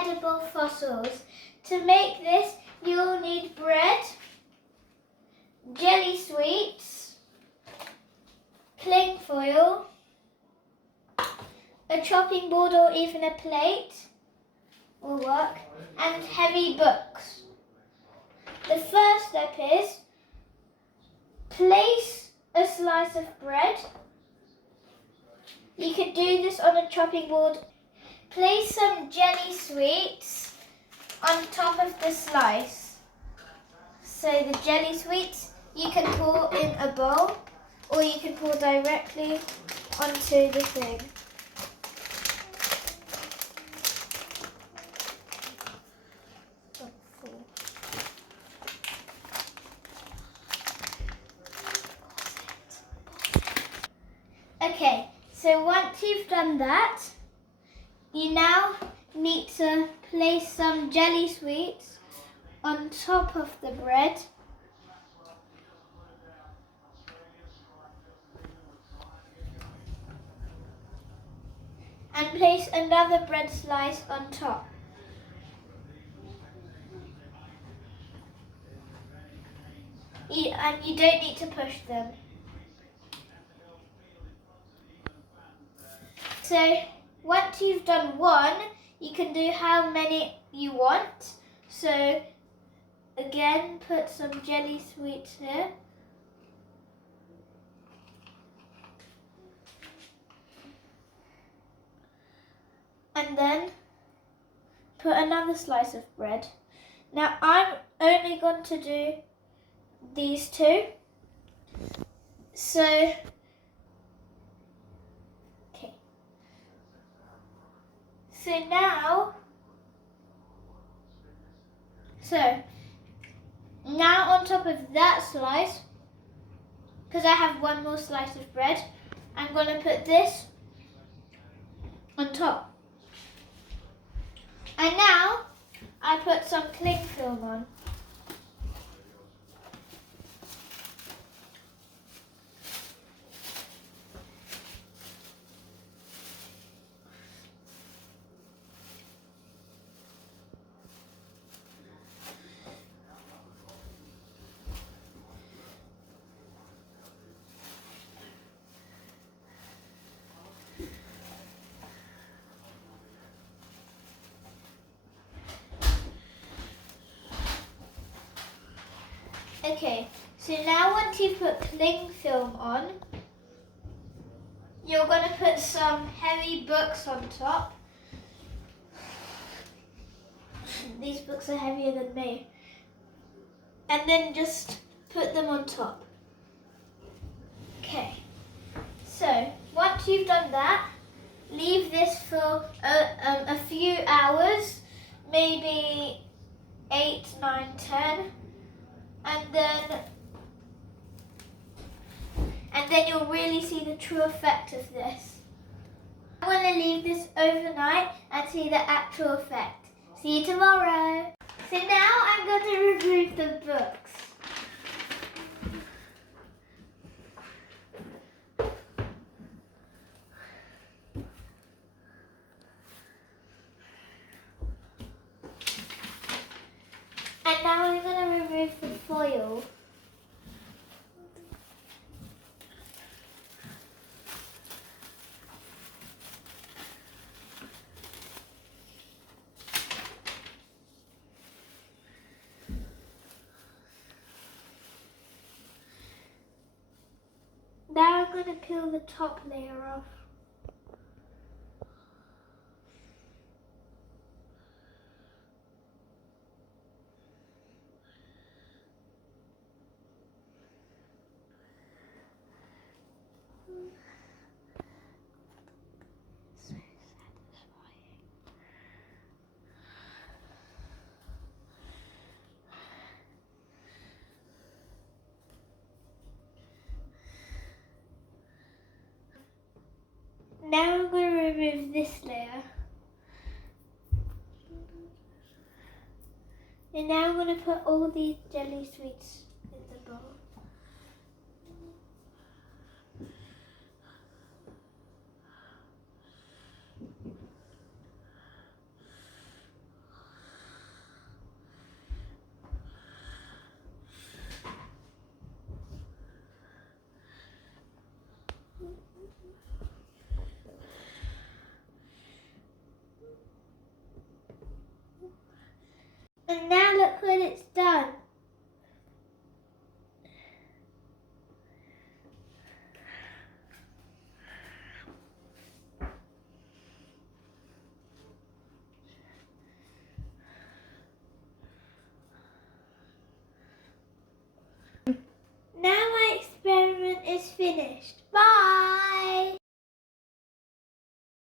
edible fossils. To make this, you'll need bread, jelly sweets, cling foil, a chopping board or even a plate will work, and heavy books. The first step is place a slice of bread. You could do this on a chopping board. Place some jelly sweets on top of the slice. So the jelly sweets you can pour in a bowl or you can pour directly onto the thing. Okay, so once you've done that, you now need to place some jelly sweets on top of the bread. And place another bread slice on top. And you don't need to push them. So once you've done one, you can do how many you want. So again, put some jelly sweets here. And then put another slice of bread. Now I'm only going to do these two. So now on top of that slice, because I have one more slice of bread, I'm going to put this on top. And now I put some cling film on. Okay, so now once you put cling film on, you're going to put some heavy books on top. These books are heavier than me. And then just put them on top. Okay, so once you've done that, leave this for a few hours, maybe 8, 9, 10. And then you'll really see the true effect of this. I'm going to leave this overnight and see the actual effect. See you tomorrow. So now I'm going to remove the books. And now I'm going to remove the foil. Now I'm going to peel the top layer off. Now I'm going to remove this layer. And now I'm going to put all these jelly sweets in the bowl. Look when it's done. Now my experiment is finished.